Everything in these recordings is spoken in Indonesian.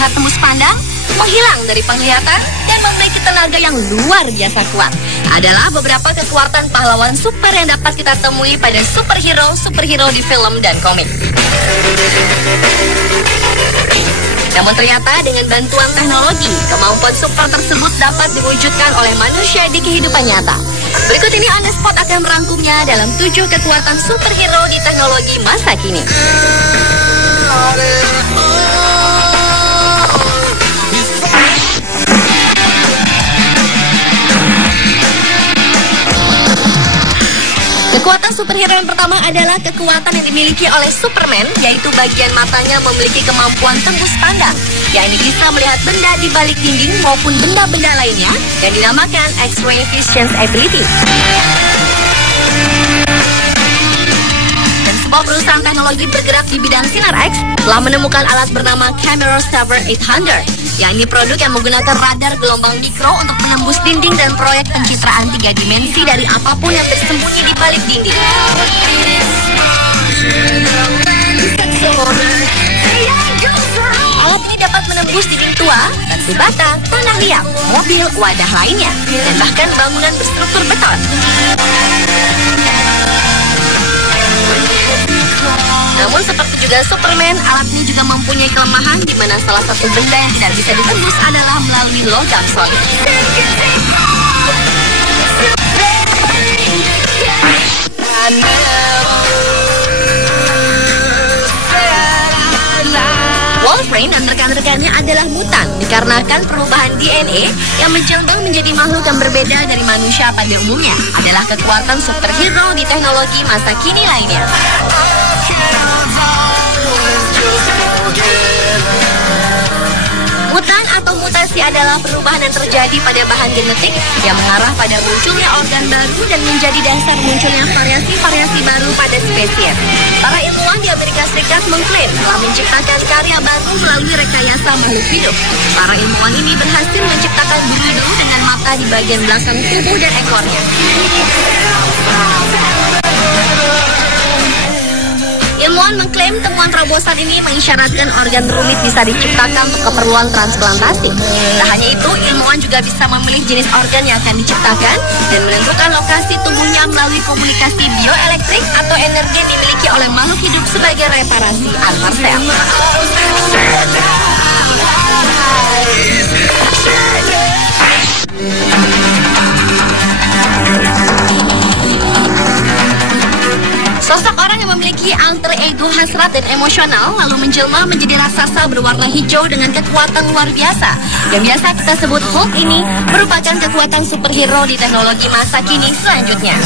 terlihat tembus pandang, menghilang dari penglihatan, dan memiliki tenaga yang luar biasa kuat. Adalah beberapa kekuatan pahlawan super yang dapat kita temui pada superhero di film dan komik. Namun ternyata dengan bantuan teknologi, kemampuan super tersebut dapat diwujudkan oleh manusia di kehidupan nyata. Berikut ini On The Spot akan merangkumnya dalam 7 kekuatan superhero di teknologi masa kini. Kekuatan superhero yang pertama adalah kekuatan yang dimiliki oleh Superman, yaitu bagian matanya memiliki kemampuan tembus pandang, yang ini bisa melihat benda di balik dinding maupun benda-benda lainnya, yang dinamakan X-ray vision ability. Dan sebuah perusahaan teknologi bergerak di bidang sinar X telah menemukan alat bernama Camera Saver 800. yang ini produk yang menggunakan radar gelombang mikro untuk menembus dinding dan proyek pencitraan 3 dimensi dari apapun yang tersembunyi di balik dinding. Alat ini dapat menembus dinding tua, batu bata, tanah liat, mobil, wadah lainnya, dan bahkan bangunan berstruktur beton. Namun seperti juga Superman, alat ini juga mempunyai kelemahan di mana salah satu benda yang tidak bisa ditembus adalah melalui logam solid. Wolverine dan rekan-rekannya adalah mutan dikarenakan perubahan DNA yang menjelma menjadi makhluk yang berbeda dari manusia pada umumnya. Adalah kekuatan superhero di teknologi masa kini lainnya. Mutan atau mutasi adalah perubahan yang terjadi pada bahan genetik yang mengarah pada munculnya organ baru dan menjadi dasar munculnya variasi-variasi baru pada spesies. Para ilmuwan di Amerika Serikat mengklaim telah menciptakan karya baru melalui rekayasa makhluk hidup. Para ilmuwan ini berhasil menciptakan bulu dengan mata di bagian belakang tubuh dan ekornya. Ilmuwan mengklaim temuan terobosan ini mengisyaratkan organ rumit bisa diciptakan untuk keperluan transplantasi. Tak hanya itu, ilmuwan juga bisa memilih jenis organ yang akan diciptakan dan menentukan lokasi tubuhnya melalui komunikasi bioelektrik atau energi yang dimiliki oleh makhluk hidup sebagai reparasi antar sel. Sosok orang yang memiliki alter ego hasrat dan emosional lalu menjelma menjadi raksasa berwarna hijau dengan kekuatan luar biasa. Yang biasa kita sebut Hulk ini merupakan kekuatan superhero di teknologi masa kini selanjutnya.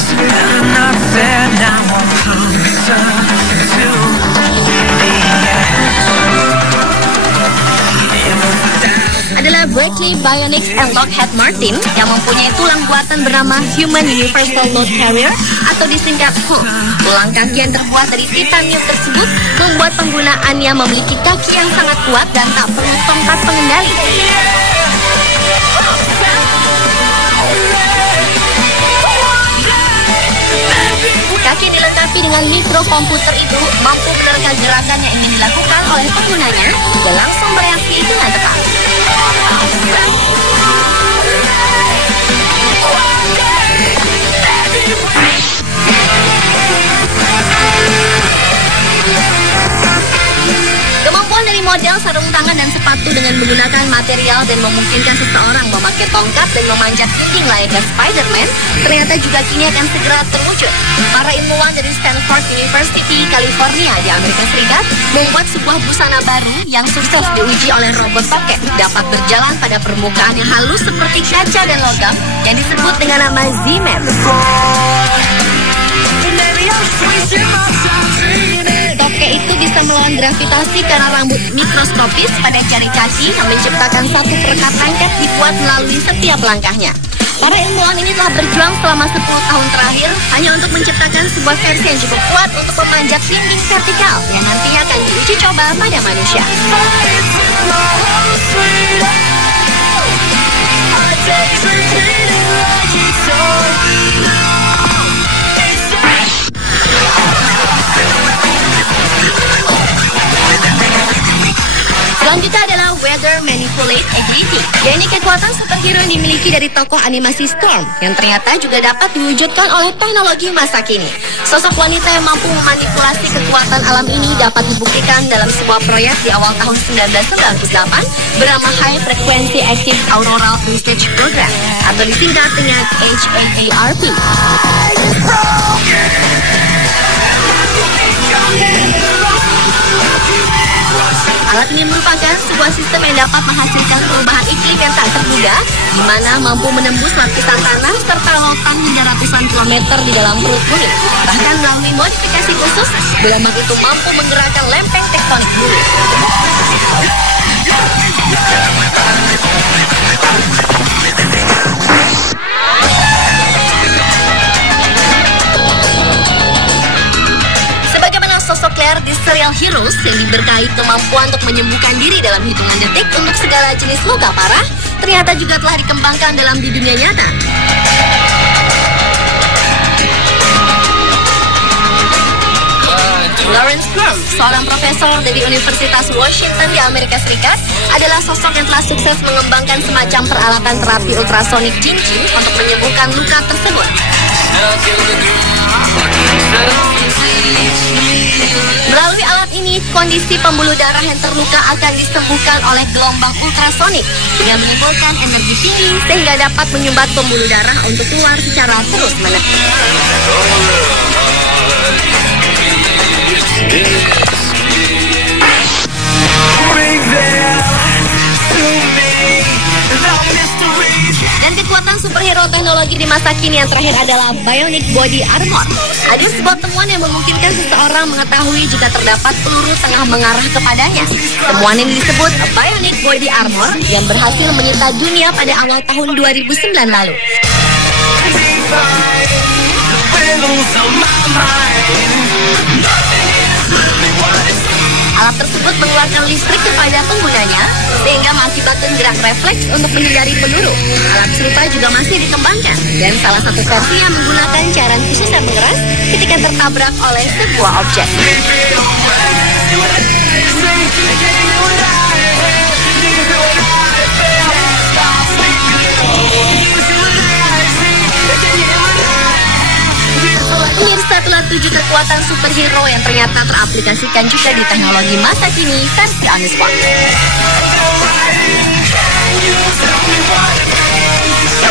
Adalah Bradley Bionics and Lockheed Martin yang mempunyai tulang buatan bernama Human Universal Load Carrier atau disingkat HULK. Tulang kaki yang terbuat dari titanium tersebut membuat penggunaannya memiliki kaki yang sangat kuat dan tak perlu tongkat pengendali. Kaki yang dilengkapi dengan mikrokomputer itu mampu menerka gerakan yang ingin dilakukan oleh penggunanya dan langsung bereaksi dengan tepat. Kemampuan dari model sarung tangan dan sepatu dengan menggunakan material dan memungkinkan seseorang memakai tongkat dan memanjat dinding layaknya Spider-Man ternyata juga kini akan segera terwujud. Para ilmuwan dari Stanford University, California di Amerika Serikat membuat sebuah busana baru yang sukses diuji oleh robot toket dapat berjalan pada permukaan yang halus seperti kaca dan logam yang disebut dengan nama Z-Man. Toke itu bisa melawan gravitasi karena rambut mikroskopis pada jari kaki yang menciptakan satu perekat angkat dibuat melalui setiap langkahnya. Para ilmuwan ini telah berjuang selama 10 tahun terakhir hanya untuk menciptakan sebuah versi yang cukup kuat untuk memanjat dinding vertikal yang nantinya akan diuji coba pada manusia. Selanjutnya adalah Weather Controlled Ability, yakni kekuatan superhero yang dimiliki dari tokoh animasi Storm yang ternyata juga dapat diwujudkan oleh teknologi masa kini. Sosok wanita yang mampu memanipulasi kekuatan alam ini dapat dibuktikan dalam sebuah proyek di awal tahun 1998 bernama High Frequency Active Auroral Research Program atau disingkat dengan HAARP. Alat ini merupakan sebuah sistem yang dapat menghasilkan perubahan iklim yang tak terduga, di mana mampu menembus lapisan tanah serta lautan hingga ratusan kilometer di dalam perut bumi. Bahkan melalui modifikasi khusus, gelombang itu mampu menggerakkan lempeng tektonik bumi. Sosok Claire di serial Heroes yang diberkahi kemampuan untuk menyembuhkan diri dalam hitungan detik untuk segala jenis luka parah, ternyata juga telah dikembangkan dalam di dunia nyata. Lawrence Crumb, seorang profesor dari Universitas Washington di Amerika Serikat, adalah sosok yang telah sukses mengembangkan semacam peralatan terapi ultrasonik cincin untuk menyembuhkan luka tersebut. Melalui alat ini, kondisi pembuluh darah yang terluka akan disembuhkan oleh gelombang ultrasonik yang menimbulkan energi tinggi sehingga dapat menyumbat pembuluh darah untuk keluar secara terus-menerus. Dan kekuatan superhero teknologi di masa kini yang terakhir adalah Bionic Body Armor. Ada sebuah temuan yang memungkinkan seseorang mengetahui jika terdapat peluru tengah mengarah kepadanya. Temuan ini disebut Bionic Body Armor yang berhasil menyita dunia pada awal tahun 2009 lalu. Alat tersebut mengeluarkan listrik kepada penggunanya sehingga mengakibatkan gerak refleks untuk menghindari peluru. Alat serupa juga masih dikembangkan dan salah satu versi yang menggunakan cairan khusus yang mengeras ketika tertabrak oleh sebuah objek. Pemirsa, telah 7 kekuatan superhero yang ternyata teraplikasikan juga di teknologi masa kini versi on the spot.